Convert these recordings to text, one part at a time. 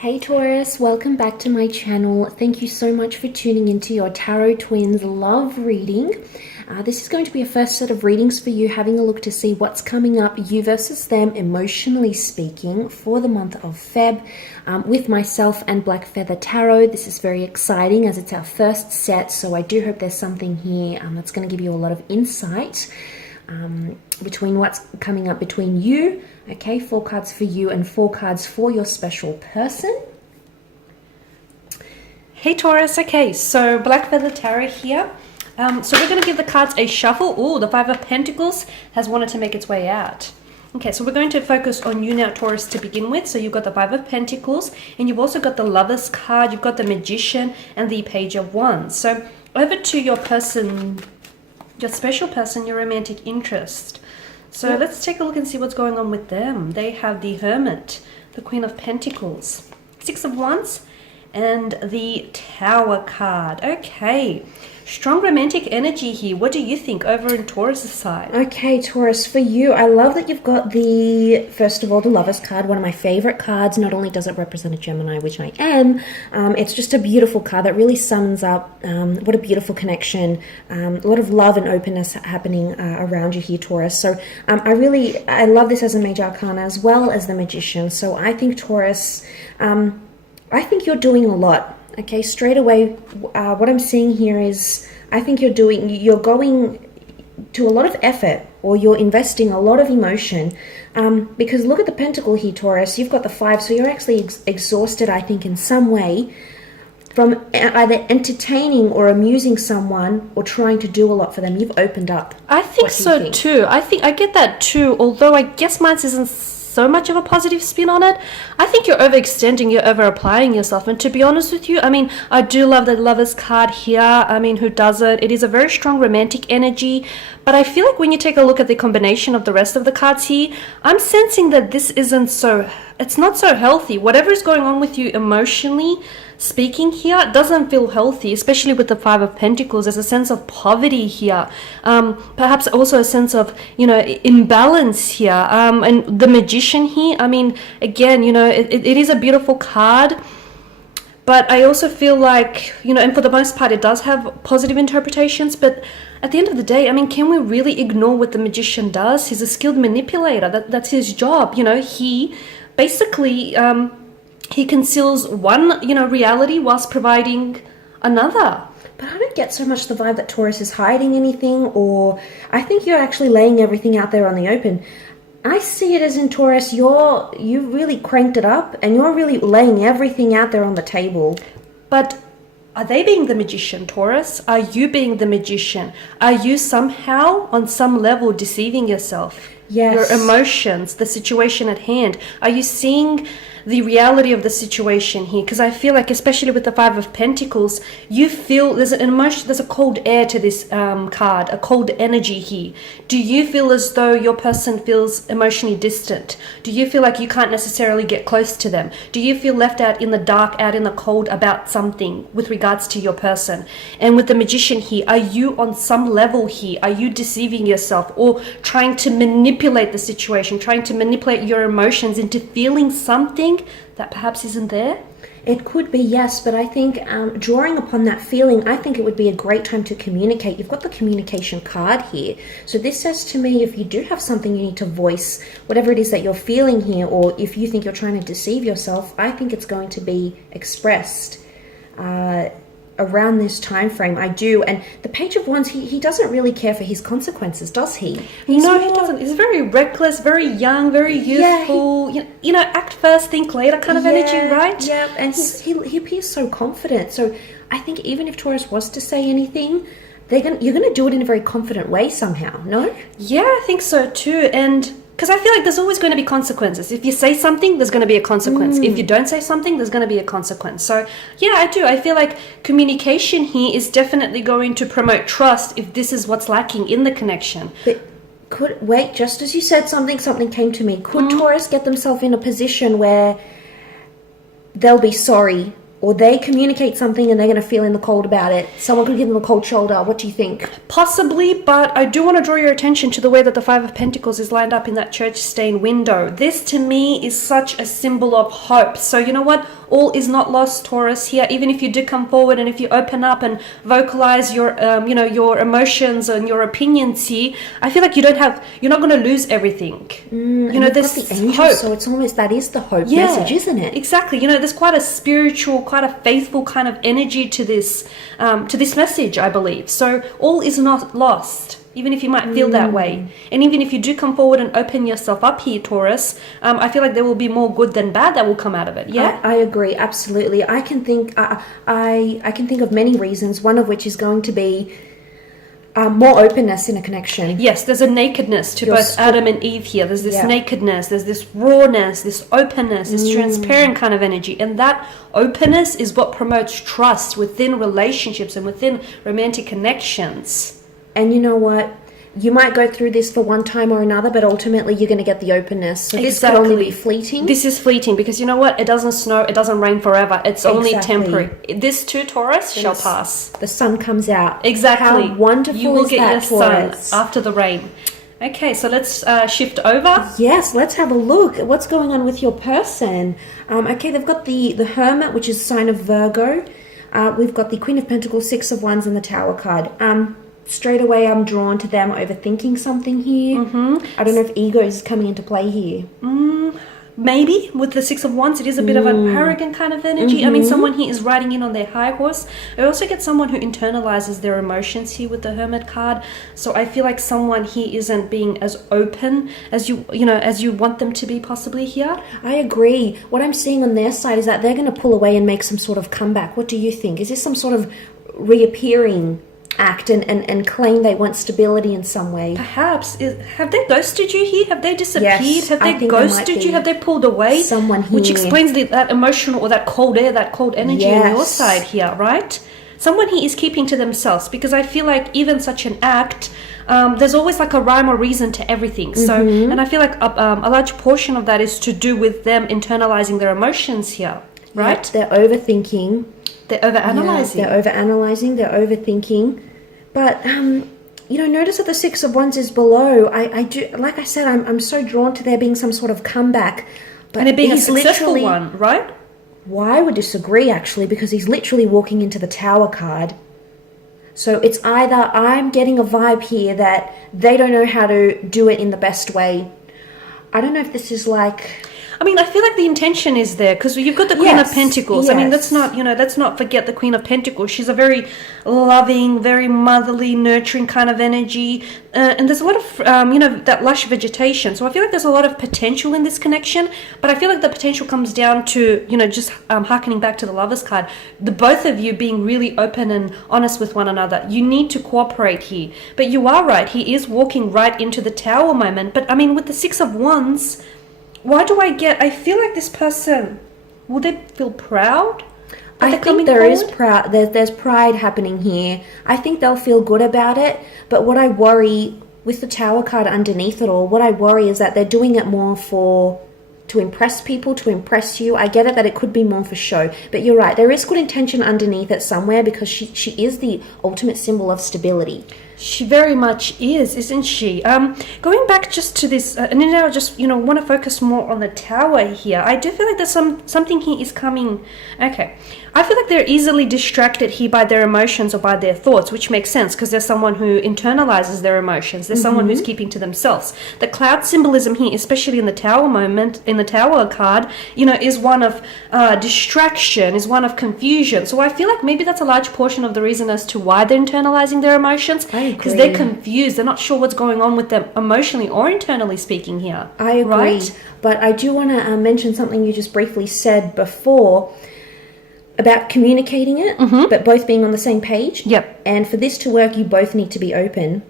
Hey Taurus, welcome back to my channel. Thank you so much for tuning into your Tarot Twins love reading. This is going to be a first set of readings for you, having a look to see what's coming up, you versus them, emotionally speaking, for the month of Feb with myself and Black Feather Tarot. This is very exciting as it's our first set, so I do hope there's something here that's going to give you a lot of insight between what's coming up between you. Okay, 4 cards for you and 4 cards for your special person. Hey Taurus, okay, so Black Feather Tarot here. So we're going to give the cards a shuffle. Oh, the Five of Pentacles has wanted to make its way out. Okay, so we're going to focus on you now, Taurus, to begin with. So you've got the Five of Pentacles, and you've also got the Lovers card, you've got the Magician, and the Page of Wands. So over to your person, your special person, your romantic interest. So let's take a look and see what's going on with them. They have the Hermit, the Queen of Pentacles, 6 of Wands, and the Tower card. Okay, strong romantic energy here. What do you think over in Taurus' side? Okay, Taurus, for you, I love that you've got the, first of all, the Lovers card, one of my favorite cards. Not only does it represent a Gemini, which I am, it's just a beautiful card that really sums up what a beautiful connection, a lot of love and openness happening around you here, Taurus. So I love this as a major arcana as well as the Magician. So I think, Taurus, I think you're doing a lot. Okay, straight away, what I'm seeing here is I think you're going to a lot of effort, or you're investing a lot of emotion, because look at the Pentacle here, Taurus. You've got the 5, so you're actually exhausted, I think, in some way from either entertaining or amusing someone or trying to do a lot for them. You've opened up. I think so too. I get that too, although I guess mine isn't so much of a positive spin on it. I think you're overextending, you're over applying yourself, and to be honest with you, I mean, I do love the Lovers card here. I mean, who doesn't? It is a very strong romantic energy, but I feel like when you take a look at the combination of the rest of the cards here, I'm sensing that this it's not so healthy. Whatever is going on with you emotionally speaking here doesn't feel healthy, especially with the 5 of Pentacles. There's a sense of poverty here, perhaps also a sense of, imbalance here, and the Magician here, I mean, again, it is a beautiful card, but I also feel like, and for the most part it does have positive interpretations, but at the end of the day, I mean, can we really ignore what the Magician does? He's a skilled manipulator. That's his job. He basically he conceals one, reality whilst providing another. But I don't get so much the vibe that Taurus is hiding anything, or I think you're actually laying everything out there on the open. I see it as in Taurus, you've really cranked it up and you're really laying everything out there on the table. But are they being the Magician, Taurus? Are you being the Magician? Are you somehow, on some level, deceiving yourself? Yes. Your emotions, the situation at hand. Are you seeing the reality of the situation here? Because I feel like, especially with the 5 of Pentacles, you feel there's an emotion, there's a cold air to this card, a cold energy here. Do you feel as though your person feels emotionally distant? Do you feel like you can't necessarily get close to them? Do you feel left out in the dark, out in the cold about something with regards to your person? And with the Magician here, are you on some level here? Are you deceiving yourself or trying to manipulate the situation, trying to manipulate your emotions into feeling something that perhaps isn't there? It could be, yes, but I think drawing upon that feeling, I think it would be a great time to communicate. You've got the communication card here. So this says to me, if you do have something you need to voice, whatever it is that you're feeling here, or if you think you're trying to deceive yourself, I think it's going to be expressed around this time frame. I do. And the Page of Wands, he doesn't really care for his consequences, does he? He doesn't. He's very reckless, very young, very youthful. Yeah, act first, think later kind of energy, right? Yeah, and he appears so confident. So I think even if Taurus was to say anything, you're gonna do it in a very confident way somehow, no? Yeah, I think so too. And because I feel like there's always going to be consequences. If you say something, there's going to be a consequence. If you don't say something, there's going to be a consequence. So yeah, I do. I feel like communication here is definitely going to promote trust if this is what's lacking in the connection. But just as you said something came to me. Could Taurus get themselves in a position where they'll be sorry or they communicate something and they're going to feel in the cold about it. Someone could give them a cold shoulder. What do you think? Possibly, but I do want to draw your attention to the way that the Five of Pentacles is lined up in that church stained window. This to me is such a symbol of hope. So you know what? All is not lost, Taurus, here. Even if you do come forward and if you open up and vocalize your, your emotions and your opinions here, I feel like you're not going to lose everything. There's the angels, hope. so it's almost, that is the hope message, isn't it? Exactly. There's quite a spiritual, quite a faithful kind of energy to this message, I believe. So all is not lost, even if you might feel that way. And even if you do come forward and open yourself up here, Taurus, I feel like there will be more good than bad that will come out of it. Yeah, I agree, absolutely. I can think of many reasons, one of which is going to be more openness in a connection. Yes, there's a nakedness to both Adam and Eve here. There's this nakedness, there's this rawness, this openness, this transparent kind of energy. And that openness is what promotes trust within relationships and within romantic connections. And you know what? You might go through this for one time or another, but ultimately you're going to get the openness. So this could only be fleeting. This is fleeting because you know what? It doesn't snow, it doesn't rain forever. It's only temporary. This too, Taurus, shall pass. The sun comes out. Exactly. How wonderful you will is get that, your Taurus? sun after the rain. Okay, so let's shift over. Yes, let's have a look at what's going on with your person. Okay, they've got the Hermit, which is a sign of Virgo. We've got the Queen of Pentacles, Six of Wands, and the Tower card. Straight away, I'm drawn to them overthinking something here. I don't know if ego is coming into play here. Maybe with the Six of Wands, it is a bit of an arrogant kind of energy. I mean, someone here is riding in on their high horse. I also get someone who internalizes their emotions here with the Hermit card. So I feel like someone here isn't being as open as you want them to be possibly here. I agree. What I'm seeing on their side is that they're going to pull away and make some sort of comeback. What do you think? Is this some sort of reappearing act and claim they want stability in some way? Perhaps. Have they ghosted you here? Have they disappeared? Yes, have they ghosted you? Have they pulled away? Someone here. Which explains that emotional or that cold air, that cold energy on your side here, right? Someone here is keeping to themselves because I feel like even such an act, there's always like a rhyme or reason to everything. So, and I feel like a large portion of that is to do with them internalizing their emotions here, right? They're overthinking. They're overanalyzing. They're overanalyzing. They're overthinking. But notice that the Six of Wands is below. I do, like I said, I'm so drawn to there being some sort of comeback. But and it being a successful one, right? Well, I would disagree actually, because he's literally walking into the Tower card. So it's either I'm getting a vibe here that they don't know how to do it in the best way. I don't know if this is like... I mean, I feel like the intention is there because you've got the Queen of Pentacles. Yes. I mean, let's not forget the Queen of Pentacles. She's a very loving, very motherly, nurturing kind of energy. And there's a lot of, that lush vegetation. So I feel like there's a lot of potential in this connection. But I feel like the potential comes down to, just harkening back to the Lovers card. The both of you being really open and honest with one another. You need to cooperate here. But you are right. He is walking right into the Tower moment. But I mean, with the Six of Wands... I feel like this person, will they feel proud? I think there's pride happening here. I think they'll feel good about it. But what I worry with the Tower card underneath it all, what I worry is that they're doing it more to impress people, to impress you. I get it that it could be more for show. But you're right, there is good intention underneath it somewhere because she is the ultimate symbol of stability. She very much is, isn't she? Going back just to this, and then I just, want to focus more on the Tower here. I do feel like there's something here is coming. Okay. I feel like they're easily distracted here by their emotions or by their thoughts, which makes sense because there's someone who internalizes their emotions. There's someone who's keeping to themselves. The cloud symbolism here, especially in the Tower moment, in the Tower card, is one of distraction, is one of confusion. So I feel like maybe that's a large portion of the reason as to why they're internalizing their emotions. Because they're confused. They're not sure what's going on with them emotionally or internally speaking here. I agree. Right? But I do want to mention something you just briefly said before about communicating it, but both being on the same page. Yep. And for this to work, you both need to be open.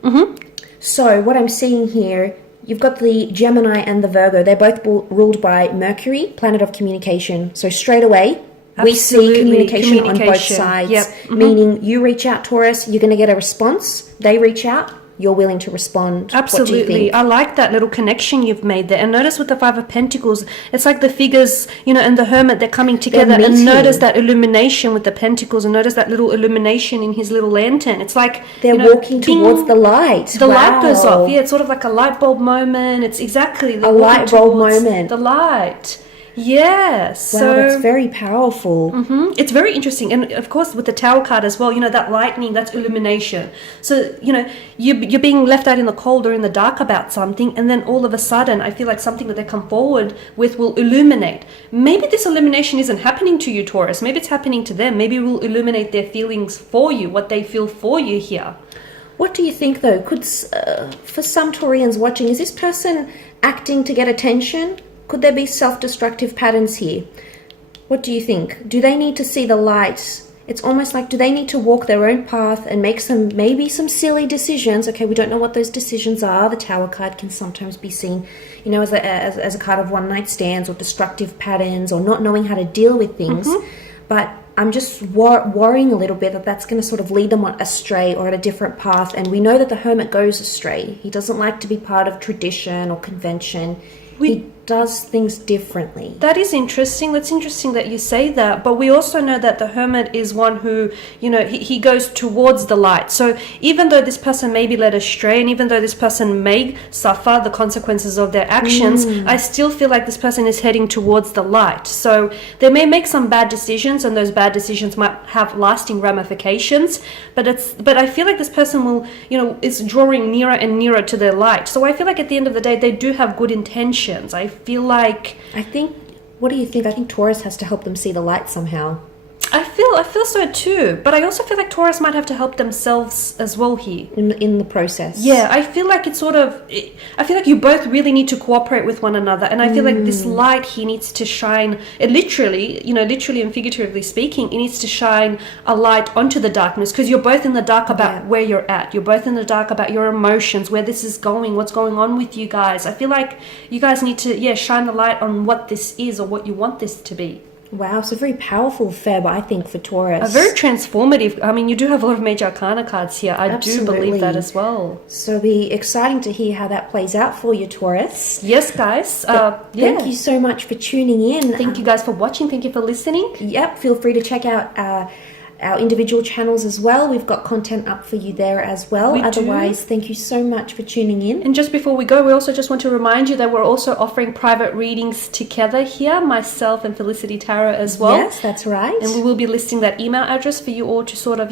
So what I'm seeing here, you've got the Gemini and the Virgo. They're both ruled by Mercury, planet of communication. So straight away... We see communication on both sides, meaning you reach out, Taurus, you're going to get a response. They reach out, you're willing to respond. What do you Absolutely. think? I like that little connection you've made there. And notice with the Five of Pentacles, it's like the figures, you know, and the Hermit, they're coming together. And meeting. notice that illumination with the Pentacles, and notice that little illumination in his little lantern. It's like They're walking ding, towards the light. the light goes Wow. off. Yeah, it's sort of like a light bulb moment. It's exactly A light bulb moment. The light. Yeah. So Wow, that's very powerful. it's very interesting, and of course with the Tower card as well, you know, that lightning, that's illumination. So you know, you're being left out in the cold or in the dark about something, and then all of a sudden I feel like something that they come forward with will illuminate. Maybe this illumination isn't happening to you, Taurus. Maybe it's happening to them. Maybe it will illuminate their feelings for you, what they feel for you here. What do you think, though? Could for some Taurians watching, is this person acting to get attention? Could there be self-destructive patterns here? What do you think? Do they need to see the light? It's almost like, do they need to walk their own path and make maybe some silly decisions? Okay, we don't know what those decisions are. The Tower card can sometimes be seen, you know, as a card of one-night stands or destructive patterns or not knowing how to deal with things. But I'm just worrying a little bit that that's going to sort of lead them astray or at a different path. And we know that the Hermit goes astray. He doesn't like to be part of tradition or convention. He does things differently. That is interesting. That's interesting that you say that. But we also know that the Hermit is one who, you know, he goes towards the light. So even though this person may be led astray, and even though this person may suffer the consequences of their actions, I still feel like this person is heading towards the light. So they may make some bad decisions, and those bad decisions might have lasting ramifications. But I feel like this person will, you know, is drawing nearer and nearer to their light. So I feel like at the end of the day, they do have good intentions. I feel like... What do you think? I think Taurus has to help them see the light somehow. I feel so too, but I also feel like Taurus might have to help themselves as well here. In the process. Yeah, I feel like it's sort of... I feel like you both really need to cooperate with one another, and I feel like this light here needs to shine... It literally, you know, literally and figuratively speaking, it needs to shine a light onto the darkness, because you're both in the dark about where you're at. You're both in the dark about your emotions, where this is going, what's going on with you guys. I feel like you guys need to, shine the light on what this is or what you want this to be. Wow, so very powerful Feb, I think, for Taurus. A very transformative. I mean, you do have a lot of major arcana cards here. I Absolutely. do believe that as well. So it'll be exciting to hear how that plays out for you, Taurus. Yes, guys. Thank you so much for tuning in. Thank you guys for watching. Thank you for listening. Yep, feel free to check out our individual channels as well. We've got content up for you there as well. Otherwise, thank you so much for tuning in. And just before we go, we also just want to remind you that we're also offering private readings together here, myself and Felicity Tarot as well. Yes, that's right. And we will be listing that email address for you all to sort of,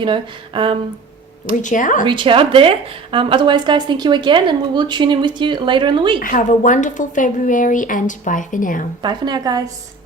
reach out there. Otherwise, guys, thank you again, and we will tune in with you later in the week. Have a wonderful February, and bye for now. Bye for now, guys.